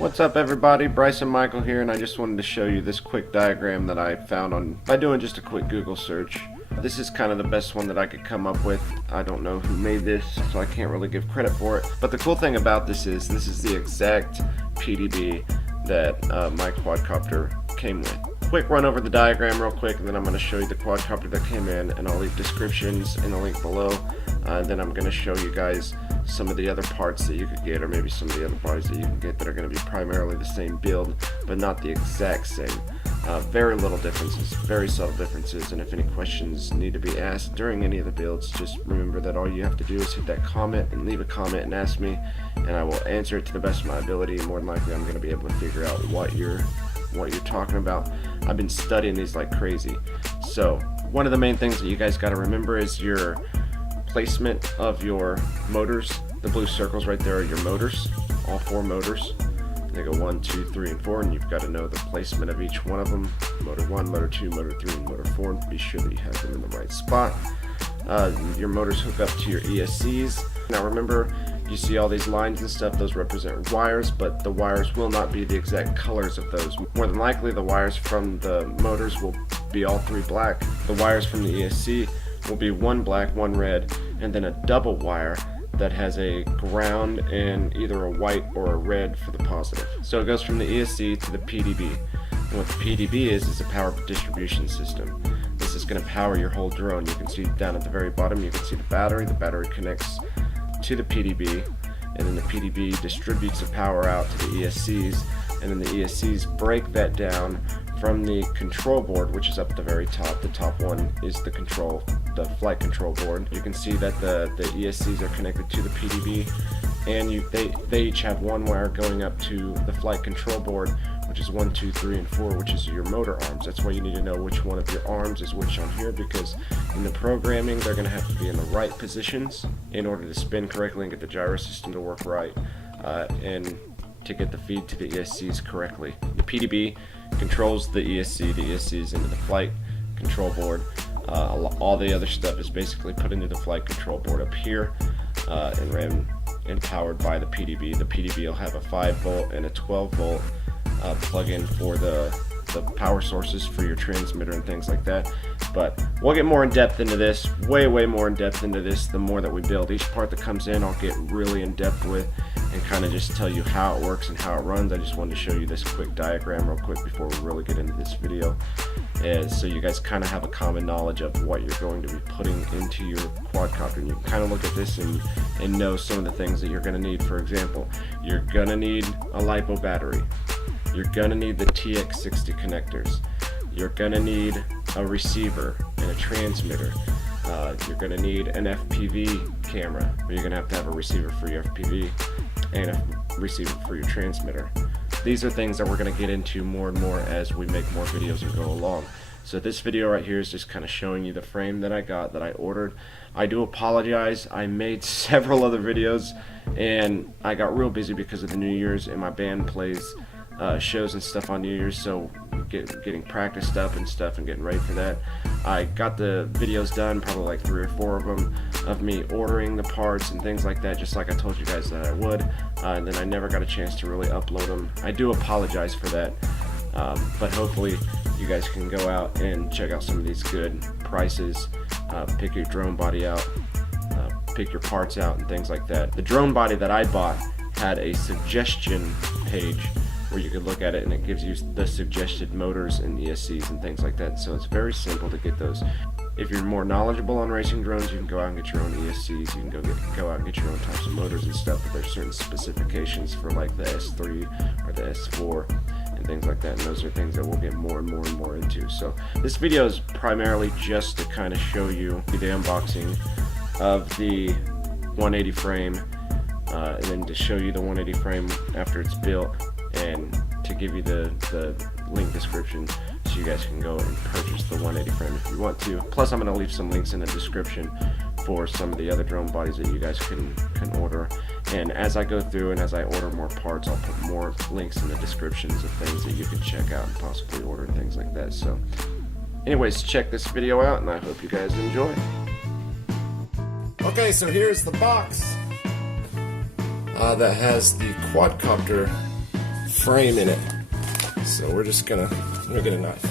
What's up everybody, Bryson Michael here, and I just wanted to show you this quick diagram that I found by doing just a quick Google search. This is kind of the best one that I could come up with. I don't know who made this, so I can't really give credit for it. But the cool thing about this is the exact PDB that my quadcopter came with. Quick run over the diagram real quick, and then I'm going to show you the quadcopter that came in, and I'll leave descriptions in the link below. Then I'm going to show you guys some of the other parts that you could get, or maybe some of the other parts that you can get that are going to be primarily the same build, but not the exact same. Very little differences, very subtle differences, and if any questions need to be asked during any of the builds, just remember that all you have to do is hit that comment and leave a comment and ask me, and I will answer it to the best of my ability. More than likely I'm going to be able to figure out what you're talking about. I've been studying these like crazy. So one of the main things that you guys got to remember is your placement of your motors. The blue circles right there are your motors, all four motors. They go 1, 2, 3, and 4, and you've got to know the placement of each one of them. Motor 1, motor 2, motor 3, and motor 4, and be sure that you have them in the right spot. Your motors hook up to your ESCs. Now remember, you see all these lines and stuff, those represent wires, but the wires will not be the exact colors of those. More than likely, the wires from the motors will be all three black. The wires from the ESC will be one black, one red, and then a double wire that has a ground and either a white or a red for the positive. So it goes from the ESC to the PDB. And what the PDB is a power distribution system. This is going to power your whole drone. You can see down at the very bottom, you can see the battery. The battery connects to the PDB, and then the PDB distributes the power out to the ESCs, and then the ESCs break that down from the control board, which is up at the very top. The top one is the flight control board. You can see that the ESCs are connected to the PDB, and they each have one wire going up to the flight control board, which is 1, 2, 3, and 4, which is your motor arms. That's why you need to know which one of your arms is which on here, because in the programming they're going to have to be in the right positions in order to spin correctly and get the gyro system to work right, and to get the feed to the ESCs correctly. The PDB controls the ESC is into the flight control board. All the other stuff is basically put into the flight control board up here, and ran and powered by the PDB. The PDB will have a 5-volt and a 12-volt plug-in for the power sources for your transmitter and things like that. But we'll get more in depth into this, way more in depth into this the more that we build. Each part that comes in I'll get really in depth with and kind of just tell you how it works and how it runs. I just wanted to show you this quick diagram real quick before we really get into this video, so you guys kind of have a common knowledge of what you're going to be putting into your quadcopter, and you can kind of look at this and know some of the things that you're going to need. For example, you're going to need a LiPo battery. You're going to need the TX60 connectors. You're going to need a receiver and a transmitter. You're going to need an FPV camera, or you're going to have a receiver for your FPV and a receiver for your transmitter. These are things that we're going to get into more and more as we make more videos and go along. So this video right here is just kind of showing you the frame that I got, that I ordered. I do apologize, I made several other videos and I got real busy because of the New Year's, and my band plays shows and stuff on New Year's, so getting practiced up and stuff and getting ready for that. I got the videos done, probably like 3 or 4 of them, of me ordering the parts and things like that, just like I told you guys that I would, and then I never got a chance to really upload them. I do apologize for that, but hopefully you guys can go out and check out some of these good prices, pick your drone body out, pick your parts out and things like that. The drone body that I bought had a suggestion page where you could look at it, and it gives you the suggested motors and ESCs and things like that. So it's very simple to get those. If you're more knowledgeable on racing drones, you can go out and get your own ESCs. You can go out and get your own types of motors and stuff. But there's certain specifications for like the S3 or the S4 and things like that. And those are things that we'll get more and more into. So this video is primarily just to kind of show you the unboxing of the 180 frame, and then to show you the 180 frame after it's built, and to give you the link description so you guys can go and purchase the 180 frame if you want to. Plus I'm going to leave some links in the description for some of the other drone bodies that you guys can order, and as I go through and as I order more parts, I'll put more links in the descriptions of things that you can check out and possibly order and things like that. So anyways, check this video out and I hope you guys enjoy. Okay, so here's the box that has the quadcopter frame in it. So we're just gonna get a knife.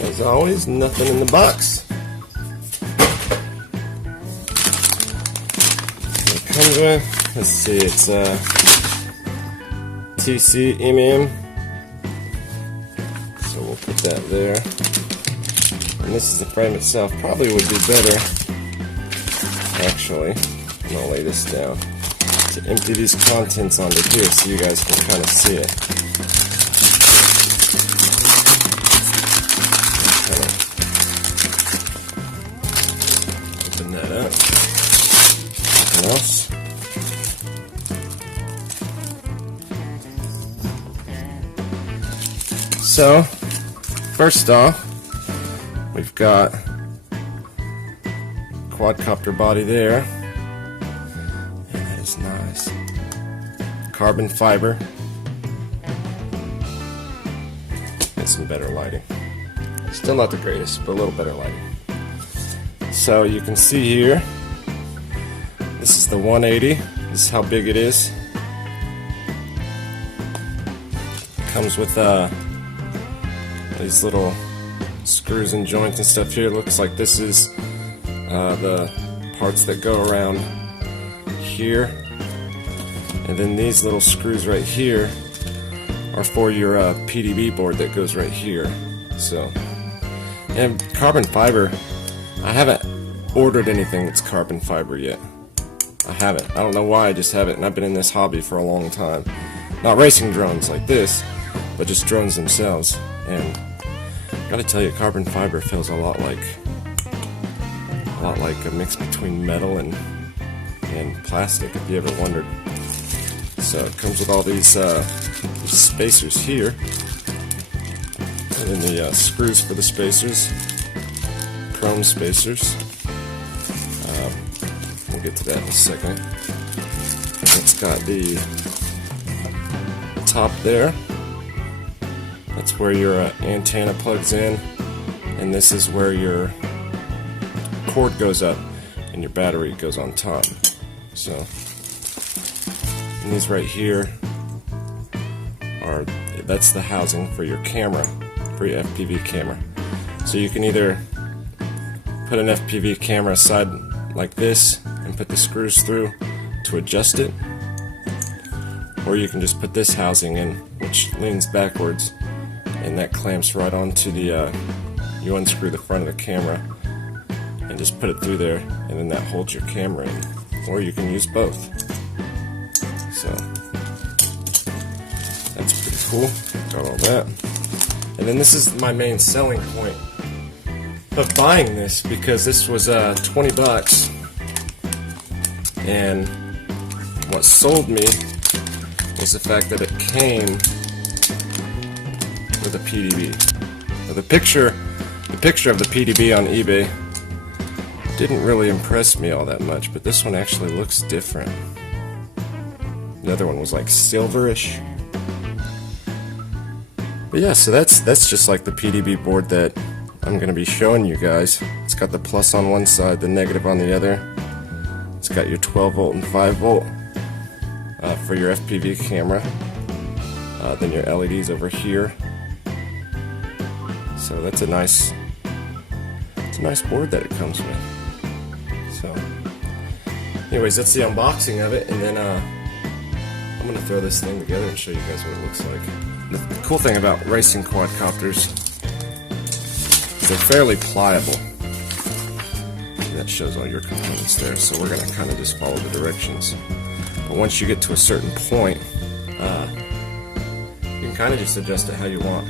As always, nothing in the box. It comes with, let's see, it's TC so we'll put that there. And this is the frame itself. Probably would be better, actually, I'm gonna lay this down, to empty these contents onto here so you guys can kind of see it. Open that up. Nothing else. So, first off, we've got quadcopter body there, and that is nice. Carbon fiber. And some better lighting. Still not the greatest, but a little better lighting. So you can see here, this is the 180. This is how big it is. Comes with these little screws and joints and stuff here. Looks like this is the parts that go around here, and then these little screws right here are for your PDB board that goes right here. So, and carbon fiber, I haven't ordered anything that's carbon fiber yet. I haven't. I don't know why, I just haven't, and I've been in this hobby for a long time. Not racing drones like this, but just drones themselves. And gotta tell you, carbon fiber feels a lot like a mix between metal and plastic, if you ever wondered. So it comes with all these spacers here, and then the screws for the spacers, chrome spacers. We'll get to that in a second. It's got the top there. That's where your antenna plugs in, and this is where your cord goes up and your battery goes on top. So, and these right here are, that's the housing for your camera, for your FPV camera. So you can either put an FPV camera aside like this and put the screws through to adjust it, or you can just put this housing in, which leans backwards, and that clamps right onto the, you unscrew the front of the camera and just put it through there, and then that holds your camera in. Or you can use both. So, that's pretty cool. Got all that. And then this is my main selling point of buying this, because this was 20 bucks, and what sold me was the fact that it came with a PDB. Now the picture of the PDB on eBay didn't really impress me all that much, but this one actually looks different. The other one was like silverish. But yeah, so that's just like the PDB board that I'm going to be showing you guys. It's got the plus on one side, the negative on the other. It's got your 12 volt and 5 volt for your FPV camera. Then your LEDs over here. So that's a nice board that it comes with. So, anyways, that's the unboxing of it, and then I'm gonna throw this thing together and show you guys what it looks like. The cool thing about racing quadcopters is they're fairly pliable. That shows all your components there, so we're gonna kind of just follow the directions. But once you get to a certain point, you can kind of just adjust it how you want.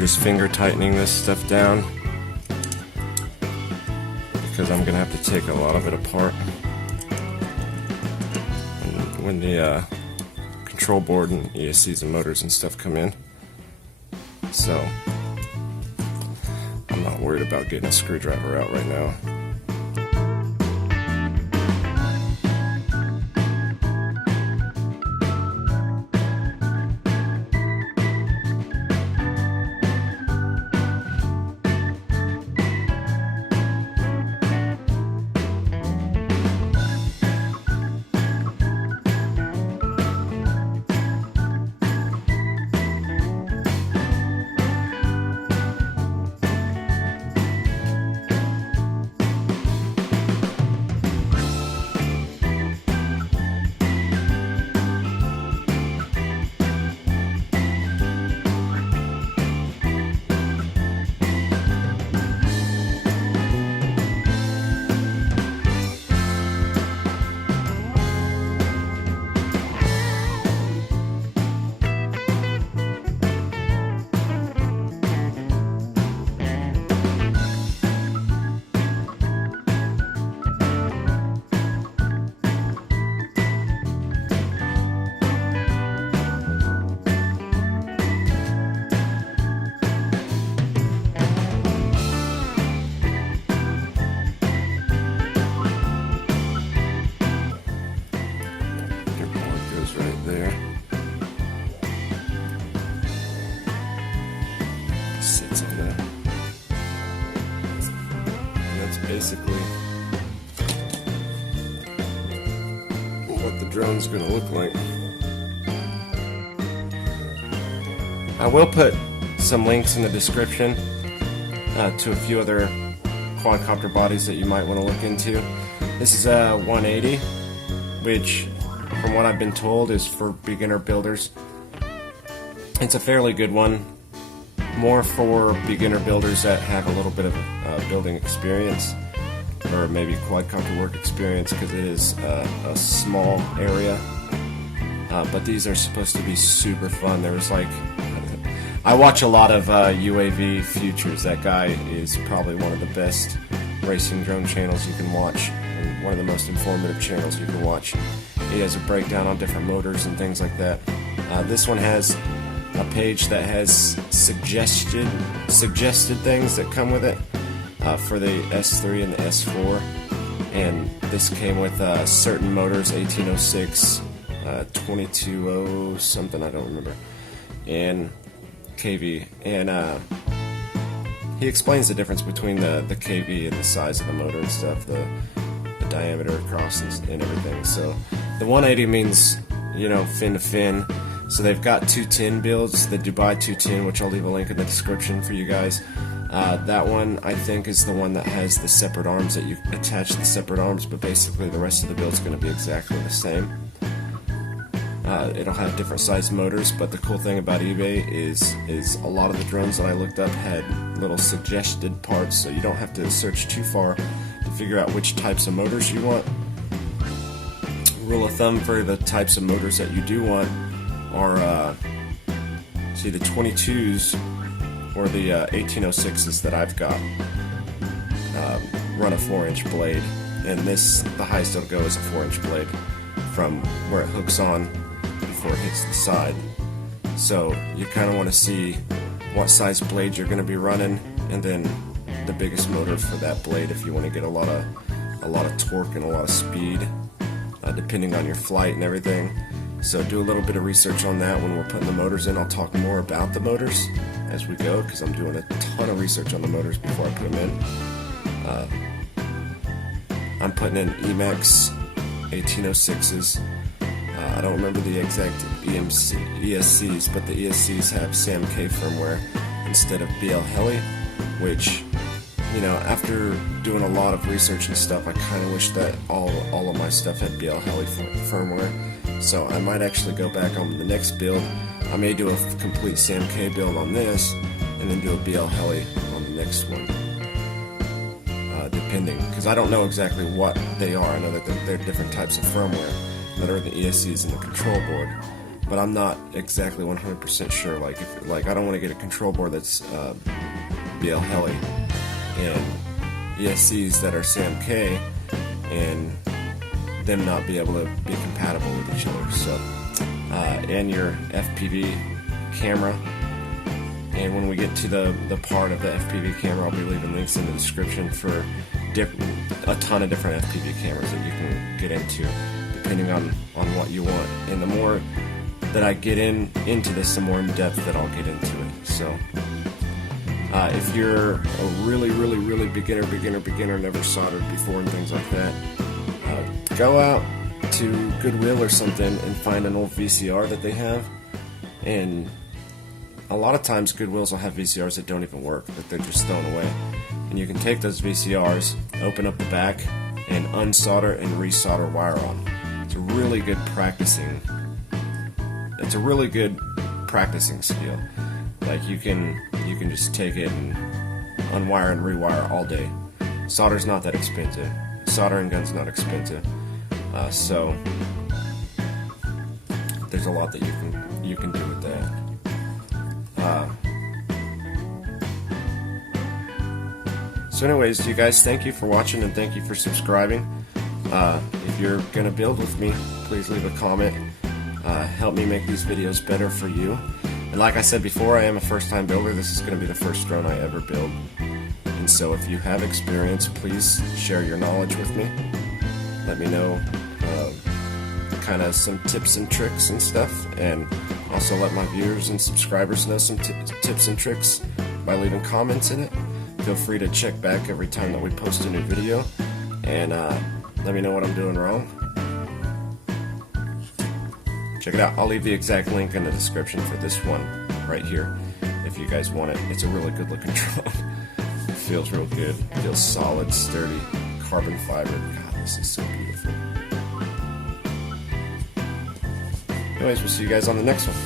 we're just finger tightening this stuff down because I'm gonna have to take a lot of it apart when the control board and ESCs and motors and stuff come in. So I'm not worried about getting a screwdriver out right now. Right there. Sits on there. And that's basically what the drone's going to look like. I will put some links in the description to a few other quadcopter bodies that you might want to look into. This is a 180, which from what I've been told is for beginner builders. It's a fairly good one, more for beginner builders that have a little bit of building experience or maybe quadcopter work experience, because it is a small area, but these are supposed to be super fun. There was like, I watch a lot of UAV Futures. That guy is probably one of the best racing drone channels you can watch, and one of the most informative channels you can watch. He has a breakdown on different motors and things like that. This one has a page that has suggested things that come with it for the S3 and the S4. And this came with certain motors, 1806, 220 something, I don't remember, and KV. And he explains the difference between the KV and the size of the motor and stuff, the diameter across and everything. So the 180 means, you know, fin to fin. So they've got 210 builds, the Dubai 210, which I'll leave a link in the description for you guys. That one, I think, is the one that has the separate arms, that you attach the separate arms, but basically the rest of the build is going to be exactly the same. It'll have different size motors, but the cool thing about eBay is a lot of the drones that I looked up had little suggested parts, so you don't have to search too far to figure out which types of motors you want. Rule of thumb for the types of motors that you do want are, see, the 22s or the 1806s that I've got run a 4-inch blade, and this, the highest it'll go is a 4-inch blade from where it hooks on before it hits the side. So you kind of want to see what size blade you're going to be running, and then the biggest motor for that blade if you want to get a lot of torque and a lot of speed, depending on your flight and everything. So do a little bit of research on that when we're putting the motors in. I'll talk more about the motors as we go, because I'm doing a ton of research on the motors before I put them in. I'm putting in Emax 1806s. I don't remember the exact ESCs, but the ESCs have SAM-K firmware instead of BL Heli, which, you know, after doing a lot of research and stuff, I kind of wish that all of my stuff had BL Heli firmware. So I might actually go back on the next build. I may do a complete SAM-K build on this, and then do a BL Heli on the next one, depending, because I don't know exactly what they are. I know that they're different types of firmware that are the ESCs and the control board, but I'm not exactly 100% sure. Like, if I don't want to get a control board that's BL Heli and ESCs that are SAM-K and them not be able to be compatible with each other. So, and your FPV camera. And when we get to the part of the FPV camera, I'll be leaving links in the description for a ton of different FPV cameras that you can get into, depending on what you want. And the more that I get into this, the more in depth that I'll get into it. So, if you're a really beginner, never soldered before and things like that, go out to Goodwill or something and find an old VCR that they have. And a lot of times Goodwills will have VCRs that don't even work, that they're just thrown away. And you can take those VCRs, open up the back, and unsolder and resolder wire on. It's a really good practicing. It's a really good practicing skill. Like, you can just take it and unwire and rewire all day. Solder's not that expensive. Soldering gun's not expensive. So there's a lot that you can do with that. So anyways, you guys, thank you for watching and thank you for subscribing. If you're gonna build with me, please leave a comment. Help me make these videos better for you. And like I said before, I am a first-time builder. This is going to be the first drone I ever build. And so if you have experience, please share your knowledge with me. Let me know kind of some tips and tricks and stuff. And also let my viewers and subscribers know some tips and tricks by leaving comments in it. Feel free to check back every time that we post a new video. And let me know what I'm doing wrong. Check it out. I'll leave the exact link in the description for this one right here if you guys want it. It's a really good looking drone. It feels real good. It feels solid, sturdy, carbon fiber. God, this is so beautiful. Anyways, we'll see you guys on the next one.